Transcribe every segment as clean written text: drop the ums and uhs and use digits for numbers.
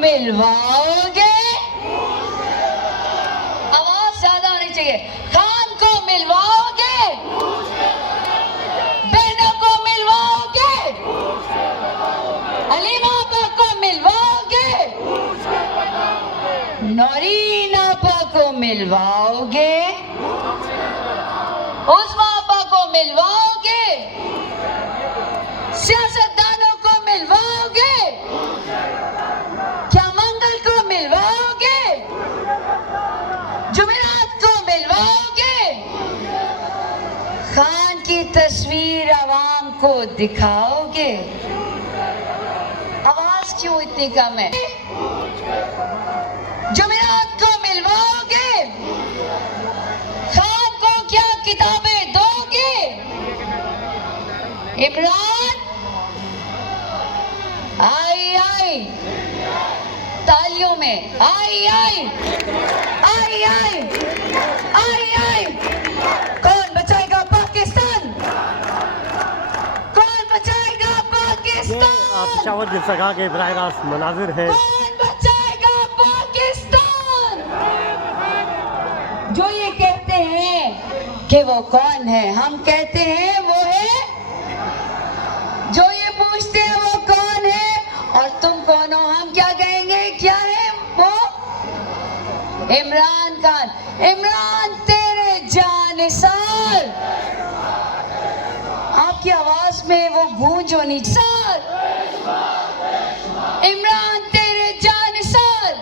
ملواؤ گے؟ آواز زیادہ ہونی چاہیے. خان کو ملواؤ گے؟ بہنوں کو ملواؤ گے؟ علیم آپا کو ملواؤ گے؟ نورین آپا کو ملواؤ گے؟ عظمیٰ آپا کو ملواؤ گے؟ سیاستدانوں کو ملواؤ گے؟ کیا منگل کو ملواؤ گے؟ جمعرات کو ملواؤ گے؟ خان کی تصویر عوام کو دکھاؤ گے؟ آواز کیوں اتنی کم ہے؟ جمعرات کو ملواؤ گے؟ خان کو کیا کتابیں دو گے؟ عمران آئی تالیوں میں آئی کون بچائے گا پاکستان؟ کون بچائے گا پاکستان؟ پشاور جلسہ گاہ کے براہ راست مناظر ہیں. کون بچائے گا پاکستان؟ جو یہ کہتے ہیں کہ وہ کون ہے، ہم کہتے ہیں وہ ہے. جو یہ پوچھتے ہیں وہ کون ہے اور تم کون ہو، ہم کیا کہیں گے؟ کیا ہے وہ؟ عمران خان. عمران تیرے جانثار. آپ کی آواز میں وہ گونج ہونی چاہیے. عمران تیرے جانثار.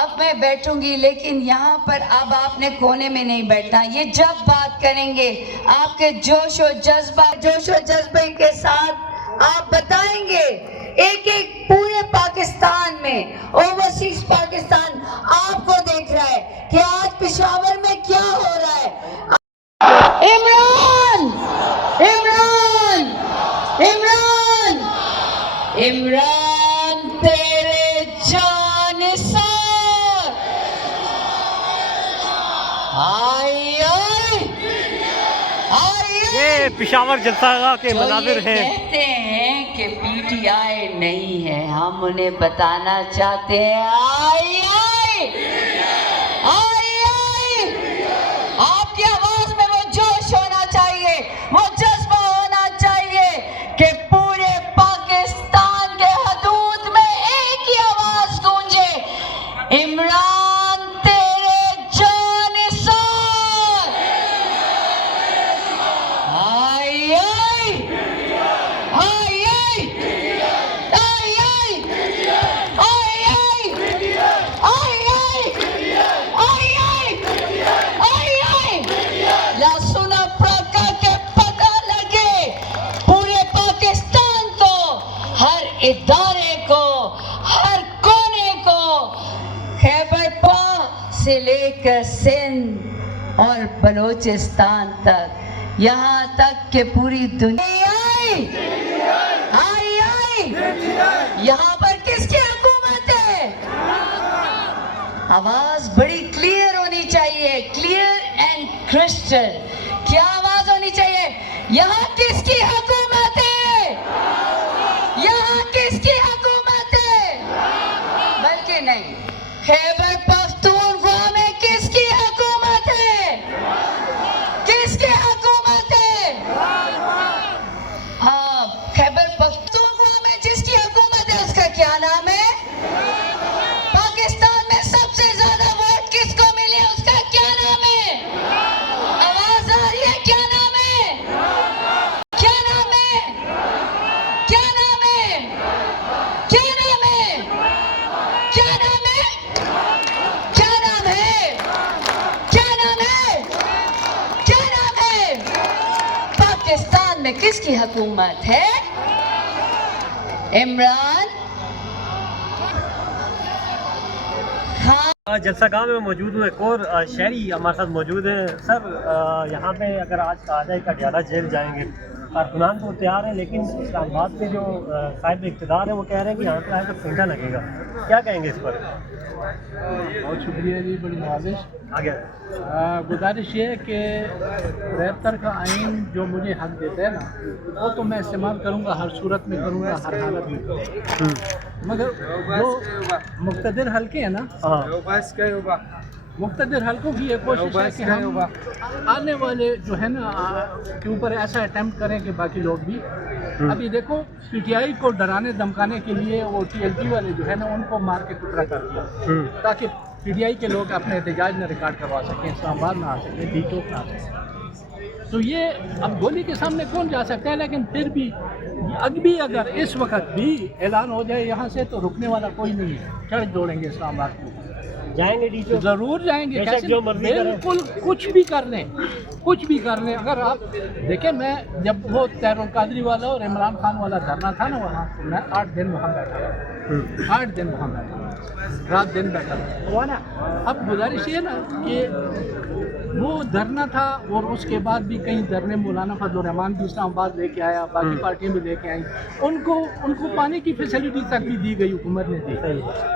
اب میں بیٹھوں گی لیکن یہاں پر اب آپ نے کونے میں نہیں بیٹھنا. یہ جب بات کریں گے آپ کے جوش و جذبے کے ساتھ آپ بتائیں گے ایک پورے پاکستان میں، اوورسیز پاکستان آپ کو دیکھ رہا ہے کہ آج پشاور میں کیا ہو رہا ہے. عمران تیرے جانثار. یہ پشاور جلسہ گاہ کے مناظر ہیں. کہتے ہیں کہ پی ٹی آئی نہیں ہے، ہم انہیں بتانا چاہتے ہیں آئی. آپ کی آواز میں وہ جوش ہونا چاہیے، وہ جذبہ ہونا چاہیے کہ پورے پاکستان کے حدود میں ایک ہی آواز گونجے. عمران تیرے جانثار. لاسونا پراکا کے پتہ لگے پورے پاکستان کو، ہر ادارے کو، ہر کونے کو، خیبر پاک سے لے کر سندھ اور بلوچستان تک، یہاں تک کہ پوری دنیا آئی. یہاں پر کس کی حکومت ہے؟ آواز بڑی کلیئر ہونی چاہیے، کلیئر اینڈ کرسٹل. کیا آواز ہونی چاہیے؟ یہاں کس کی حکومت ہے؟ یہاں کس کی حکومت ہے؟ بلکہ نہیں، خیبر پختونخوا میں کس کی حکومت ہے؟ کس کی حکومت ہے؟ خیبر پختونخوا میں جس کی حکومت ہے اس کا کیا نام ہے؟ پاکستان میں سب سے زیادہ ووٹ کس کو ملے اس کا کیا نام ہے؟ آواز آ رہی ہے؟ کیا نام ہے؟ کیا نام ہے؟ کیا نام ہے؟ کیا نام ہے؟ کیا نام ہے؟ کیا نام ہے؟ کیا نام ہے؟ کیا نام ہے؟ پاکستان میں کس کی حکومت ہے؟ عمران خان. جلسہ گاہ میں موجود ہوں، ایک اور شہری ہمارے ساتھ موجود ہیں. سر، یہاں پہ اگر آج کہا جائے کہ اڈیالہ جیل جائیں گے کارکنان تو تیار ہیں لیکن اسلام آباد کے جو صاحب اقتدار ہیں وہ کہہ رہے ہیں کہ یہاں پہ آئے تو پھینٹا لگے گا. کیا کہیں گے اس پر؟ بہت شکریہ جی, بڑی نوازش. آگے گزارش یہ ہے کہ 73 کا آئین جو مجھے حق دیتا ہے نا, وہ تو میں استعمال کروں گا, ہر صورت میں کروں گا, ہر حالت میں کروں گا. مگر جو مقتدر حلقے ہیں نا, مقتدر حلقوں کی یہ کوشش ہے کہ ہم آنے والے جو ہے نا کے اوپر ایسا اٹیمپٹ کریں کہ باقی لوگ بھی. ابھی دیکھو پی ٹی آئی کو ڈرانے دھمکانے کے لیے وہ ٹی ایل پی والے جو ہے نا ان کو مار کے ٹکڑا کر دیا تاکہ پی ٹی آئی کے لوگ اپنے احتجاج میں ریکارڈ کروا سکیں, اسلام آباد میں آ سکیں, ڈی چوک میں آ سکیں. تو یہ اب گولی کے سامنے کون جا سکتا ہے, لیکن پھر بھی اگر اس وقت بھی اعلان ہو جائے یہاں سے تو رکنے والا کوئی نہیں ہے, چڑھ دوڑیں گے اسلام آباد کو, جائیں گے ڈی چوک, ضرور جائیں گے. جو مرضی کریں, بالکل کچھ بھی کر لیں, کچھ بھی کر لیں. اگر آپ دیکھیں, میں جب وہ طاہر القادری والا اور عمران خان والا دھرنا تھا نا وہاں, تو میں 8 دن وہاں بیٹھا تھا, 8 دن وہاں بیٹھا تھا, رات دن بیٹھا تھا. اب گزارش یہ نا کہ وہ دھرنا تھا اور اس کے بعد بھی کئی دھرنے مولانا فضل الرحمان بھی اسلام آباد لے کے آیا, باقی پارٹیاں بھی لے کے آئیں, ان کو پانی کی فیسلٹی تک بھی دی گئی, حکومت نے دی.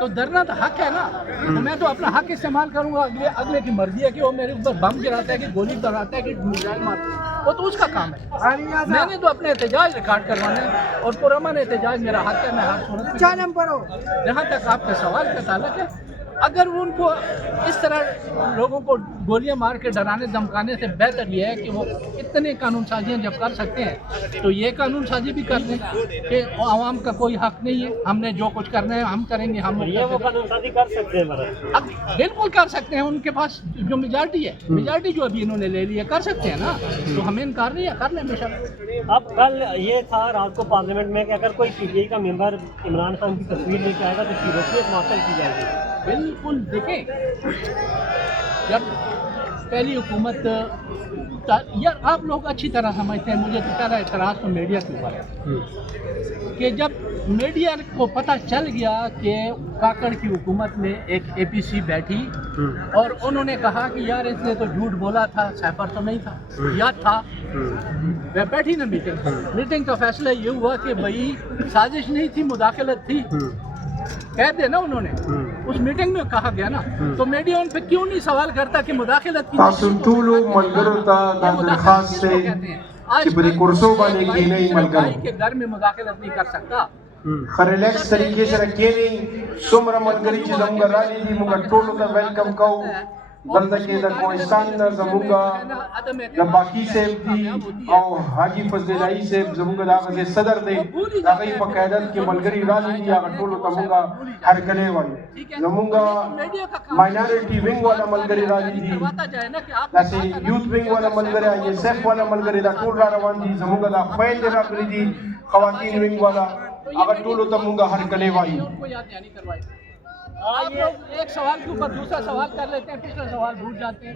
تو دھرنا تو حق ہے نا, تو میں تو اپنا حق استعمال کروں گا. اگلے کی مرضی ہے کہ وہ میرے اوپر بم گراتا ہے, کہ گولی چلاتا ہے, کہ میزائل مارتا ہے, وہ تو اس کا کام ہے. میں نے تو اپنے احتجاج ریکارڈ کروانا ہے اور پرامن احتجاج میرا حق ہے, میں ہر صورت میں. جہاں تک آپ کے سوال کا تعلق ہے, اگر ان کو اس طرح لوگوں کو گولیاں مار کے ڈرانے دھمکانے سے بہتر یہ ہے کہ وہ اتنے قانون سازیاں جب کر سکتے ہیں تو یہ قانون سازی بھی کر لیں کہ عوام کا کوئی حق نہیں ہے, ہم نے جو کچھ کرنا ہے ہم کریں گے. ہم یہ وہ قانون سازی کر سکتے ہیں, اب بالکل کر سکتے ہیں, ان کے پاس جو میجارٹی ہے, میجارٹی جو ابھی انہوں نے لے لی ہے, کر سکتے ہیں نا. تو ہمیں انکار نہیں ہے, کر لیں بے شک. اب کل یہ تھا رات کو پارلیمنٹ میں کہ اگر کوئی پی ٹی آئی کا ممبر عمران خان کی تصویر لے کے آئے گا تو اس کی روکیت معطل کی جائے گی. بالکل. دیکھیں, جب پہلی حکومت, یار آپ لوگ اچھی طرح سمجھتے ہیں, مجھے تو پہلا اعتراض تو میڈیا کے اوپر ہے کہ جب میڈیا کو پتہ چل گیا کہ کاکڑ کی حکومت میں ایک اے پی سی بیٹھی اور انہوں نے کہا کہ یار اس نے تو جھوٹ بولا تھا, سیفر تو نہیں تھا, یاد تھا, بیٹھی نا میٹنگ کا فیصلہ یہ ہوا کہ بھائی سازش نہیں تھی, مداخلت تھی, کہہ دے نا انہوں نے, اس میٹنگ میں کہا گیا نا. تو میڈیا ان پہ کیوں نہیں سوال کرتا کہ مداخلت کی کے گھر میں مداخلت نہیں کر سکتا. ریلیکس طریقے سے رکھے نہیں سمر ملګری چې زموږ رالي دي موږ ټولو ته ویلکم کوو. دلته کې د افغانستان نه زموږ د باقي صاحب دي او حاجی فضل الهي صاحب زموږ د هغه صدر دی, هغوی په قیادت کې ملګري رالي دي, هغه ټولو ته موږ هرکلی وایو. زموږ ماینارټي وینګ والا ملګري رالي دي, داسې یوت وینګ والا ملګري, آی ایس ایف والا ملګري, دا ټول را روان دي. زموږ د خویندې راغلي دي, خواتین وینګ والا, اگر ټولو ته موږ هرکلی وایو. آپ لوگ ایک سوال کے اوپر دوسرا سوال کر لیتے ہیں, پچھلا سوال بھول جاتے ہیں.